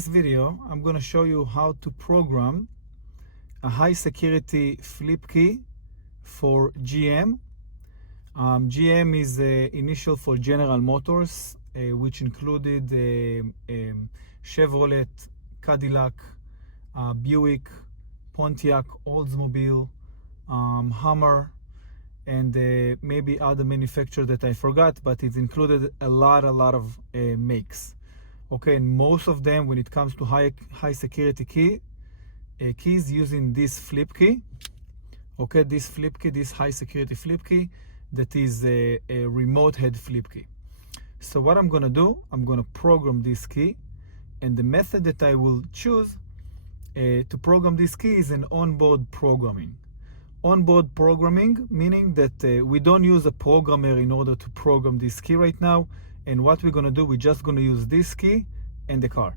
this video, I'm going to show you how to program a high security flip key for GM. GM is initial for General Motors, which included Chevrolet, Cadillac, Buick, Pontiac, Oldsmobile, Hummer, and maybe other manufacturers that I forgot, but it's included a lot of makes. Okay, and most of them, when it comes to high security keys using this flip key. Okay, this flip key, this high security flip key, that is a remote head flip key. So what I'm gonna do, I'm gonna program this key, and the method that I will choose to program this key is an onboard programming. Onboard programming, meaning that we don't use a programmer in order to program this key right now. And what we're gonna do, we're just gonna use this key and the car.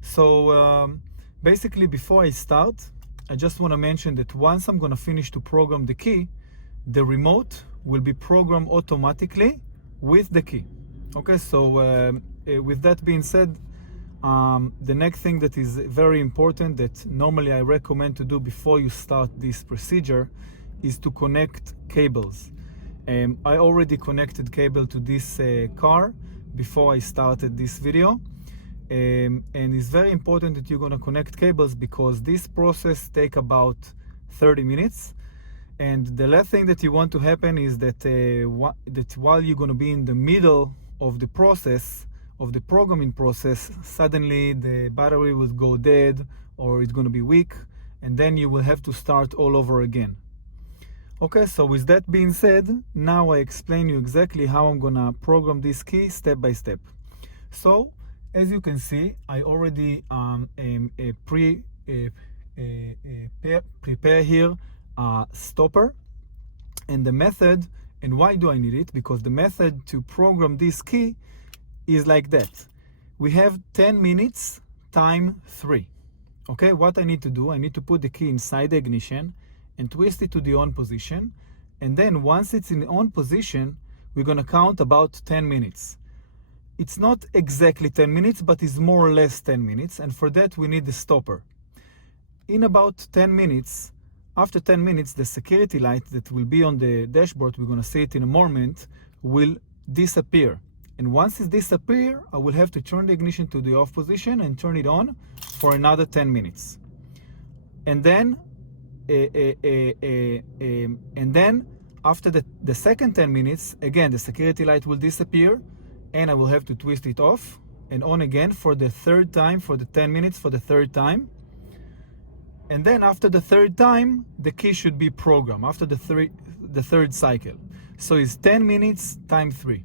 So basically, before I start, I just wanna mention that once I'm gonna finish to program the key, the remote will be programmed automatically with the key. Okay, so with that being said, the next thing that is very important that normally I recommend to do before you start this procedure is to connect cables. I already connected cable to this car before I started this video, and it's very important that you're going to connect cables because this process takes about 30 minutes. And the last thing that you want to happen is that while you're going to be in the middle of the process, of the programming process, suddenly the battery will go dead or it's going to be weak, and then you will have to start all over again. Okay, so with that being said, now I explain you exactly how I'm going to program this key step by step. So as you can see, I already prepare here a stopper, and the method, and why do I need it? Because the method to program this key is like that. We have 10 minutes time 3. Okay, what I need to do, I need to put the key inside the ignition and twist it to the on position, and then once it's in the on position, we're gonna count about 10 minutes. It's not exactly 10 minutes, but it's more or less 10 minutes, and for that we need the stopper. In about 10 minutes, after 10 minutes, the security light that will be on the dashboard, we're gonna see it in a moment, will disappear. And once it disappears, I will have to turn the ignition to the off position and turn it on for another 10 minutes. And then after the second 10 minutes, again, the security light will disappear and I will have to twist it off and on again for the third time, for the 10 minutes for the third time. And then after the third time, the key should be programmed after the third cycle. So it's 10 minutes times 3.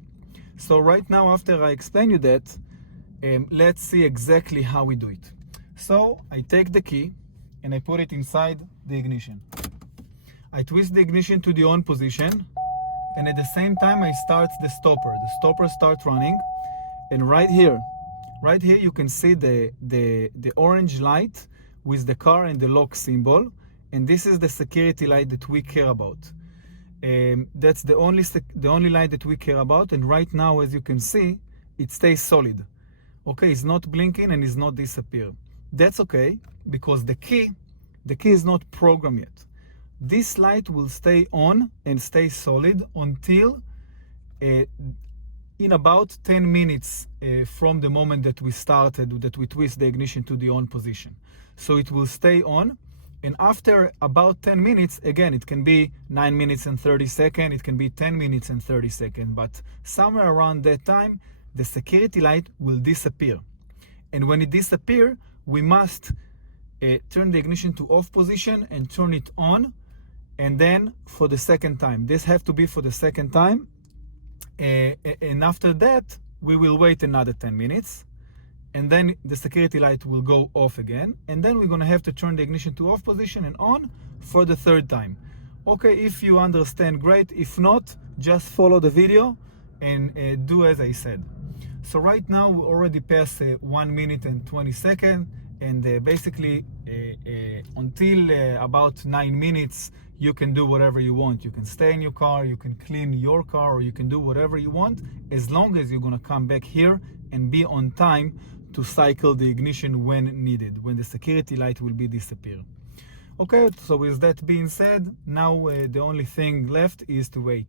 So right now, after I explain you that, let's see exactly how we do it. So I take the key and I put it inside the ignition. I twist the ignition to the on position, and at the same time I start the stopper. The stopper starts running, and right here you can see the orange light with the car and the lock symbol, and this is the security light that we care about. That's the only light that we care about, and right now, as you can see, it stays solid. Okay, it's not blinking and it's not disappear. That's okay, because the key is not programmed yet. This light will stay on and stay solid until in about 10 minutes from the moment that we started, that we twist the ignition to the on position. So it will stay on, and after about 10 minutes, again, it can be 9 minutes and 30 seconds, it can be 10 minutes and 30 seconds, but somewhere around that time, the security light will disappear. And when it disappears, we must turn the ignition to off position and turn it on, and then for the second time. This has to be for the second time, and after that, we will wait another 10 minutes, and then the security light will go off again, and then we're gonna have to turn the ignition to off position and on for the third time. Okay, if you understand, great. If not, just follow the video and do as I said. So right now we already passed 1 minute and 20 seconds, and basically until about 9 minutes you can do whatever you want. You can stay in your car, you can clean your car, or you can do whatever you want, as long as you're gonna come back here and be on time to cycle the ignition when needed, when the security light will be disappear. Okay, so with that being said, now the only thing left is to wait.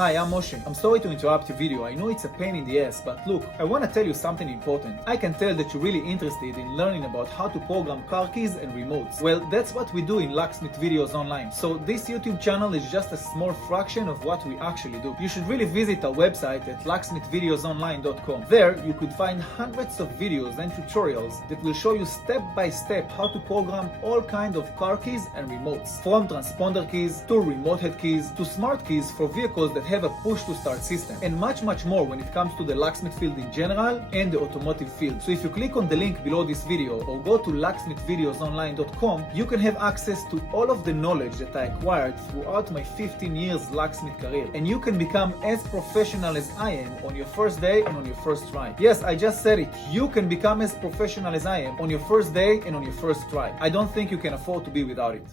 Hi, I'm Moshe. I'm sorry to interrupt your video. I know it's a pain in the ass, but look, I want to tell you something important. I can tell that you're really interested in learning about how to program car keys and remotes. Well, that's what we do in Locksmith Videos Online. So this YouTube channel is just a small fraction of what we actually do. You should really visit our website at locksmithvideosonline.com. There, you could find hundreds of videos and tutorials that will show you step by step how to program all kinds of car keys and remotes. From transponder keys to remote head keys to smart keys for vehicles that have a push-to-start system, and much more when it comes to the locksmith field in general and the automotive field. So if you click on the link below this video or go to locksmithvideosonline.com, you can have access to all of the knowledge that I acquired throughout my 15 years locksmith career, and you can become as professional as I am on your first day and on your first try. Yes, I just said it. You can become as professional as I am on your first day and on your first try. I don't think you can afford to be without it.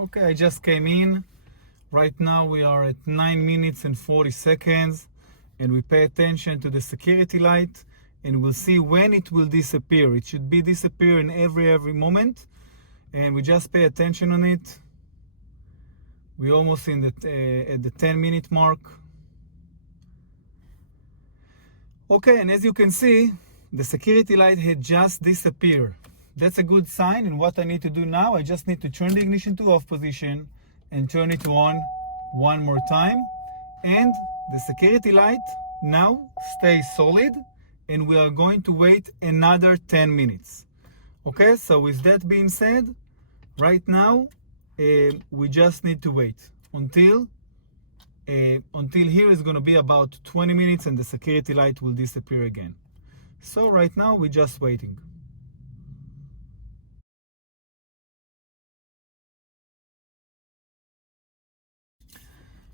Okay, I just came in. Right now we are at 9 minutes and 40 seconds, and we pay attention to the security light, and we'll see when it will disappear. It should be disappear in every moment, and we just pay attention on it. We're almost in the at the 10-minute mark. Okay, and as you can see, the security light had just disappeared. That's a good sign, and what I need to do now, I just need to turn the ignition to off position and turn it on one more time, and the security light now stays solid, and we are going to wait another 10 minutes. Okay, so with that being said, right now we just need to wait until here is going to be about 20 minutes and the security light will disappear again. So right now we're just waiting.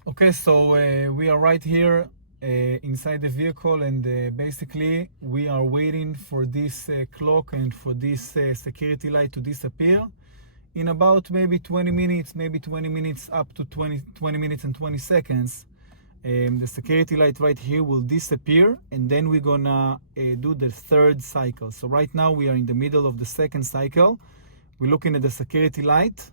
Okay, so we are right here inside the vehicle, and basically we are waiting for this clock and for this security light to disappear. In about maybe 20 minutes up to 20 minutes and 20 seconds, the security light right here will disappear, and then we're gonna do the third cycle. So right now we are in the middle of the second cycle. We're looking at the security light.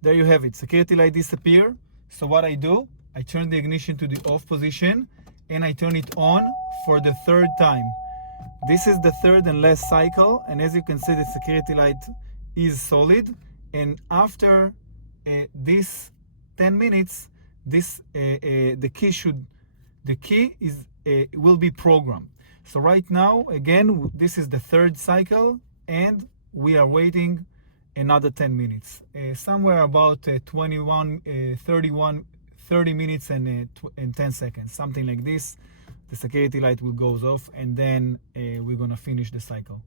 There you have it, security light disappear. So what I do, I turn the ignition to the off position and I turn it on for the third time. This is the third and last cycle, and as you can see, the security light is solid, and after this 10 minutes, the key will be programmed. So right now, again, this is the third cycle, and we are waiting another 10 minutes, somewhere about 30 minutes and 10 seconds, something like this. The security light will go off, and then we're gonna finish the cycle.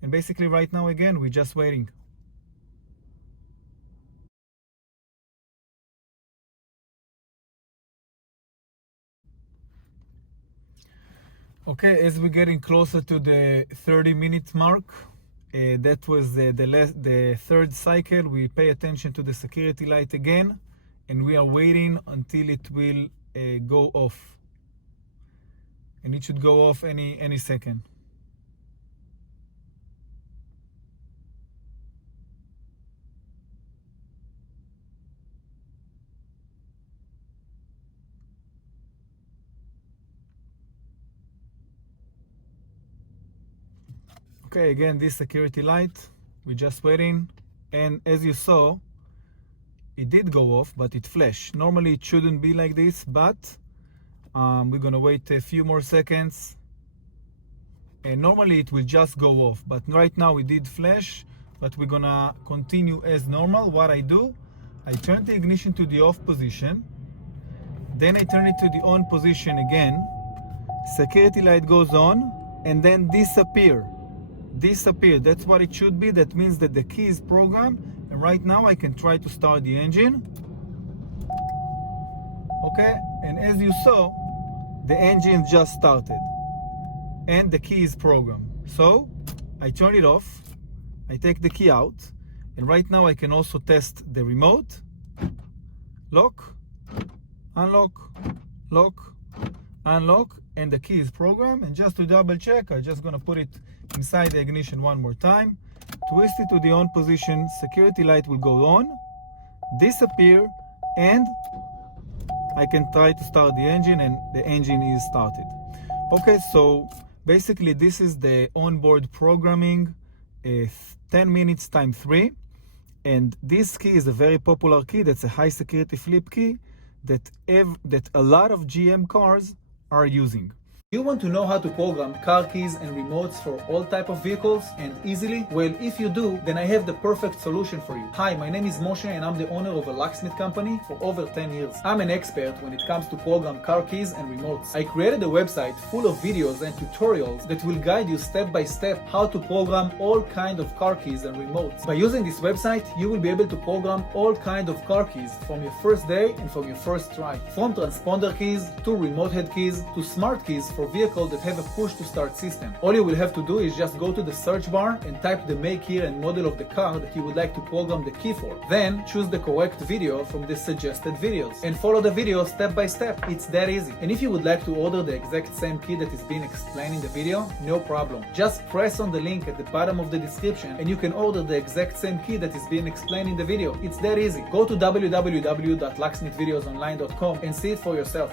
And basically right now, again, we're just waiting. Okay, as we're getting closer to the 30-minute mark, that was the third cycle. We pay attention to the security light again, and we are waiting until it will go off, and it should go off any second. Okay, again, this security light, we're just waiting, and as you saw, it did go off, but it flashed. Normally it shouldn't be like this, but we're gonna wait a few more seconds, and normally it will just go off, but right now it did flash, but we're gonna continue as normal. What I do, I turn the ignition to the off position, then I turn it to the on position again, security light goes on, and then disappear. That's what it should be. That means that the key is programmed, and right now I can try to start the engine. Okay, and as you saw, the engine just started and the key is programmed. So I turn it off, I take the key out, And right now I can also test the remote, lock, unlock, lock, unlock, and the key is programmed. And just to double check, I'm just gonna put it inside the ignition one more time, twist it to the on position, security light will go on, disappear, and I can try to start the engine, and the engine is started. Okay, so basically this is the onboard programming, 10 minutes times 3. And this key is a very popular key. That's a high security flip key that a lot of GM cars are using. You want to know how to program car keys and remotes for all type of vehicles and easily? Well, if you do, then I have the perfect solution for you. Hi, my name is Moshe and I'm the owner of a locksmith company for over 10 years. I'm an expert when it comes to program car keys and remotes. I created a website full of videos and tutorials that will guide you step by step how to program all kind of car keys and remotes. By using this website, you will be able to program all kind of car keys from your first day and from your first try. From transponder keys to remote head keys to smart keys for vehicles that have a push to start system. All you will have to do is just go to the search bar and type the make, year and model of the car that you would like to program the key for. Then choose the correct video from the suggested videos and follow the video step by step. It's that easy. And if you would like to order the exact same key that is being explained in the video, no problem. Just press on the link at the bottom of the description and you can order the exact same key that is being explained in the video. It's that easy. Go to www.locksmithvideosonline.com and see it for yourself.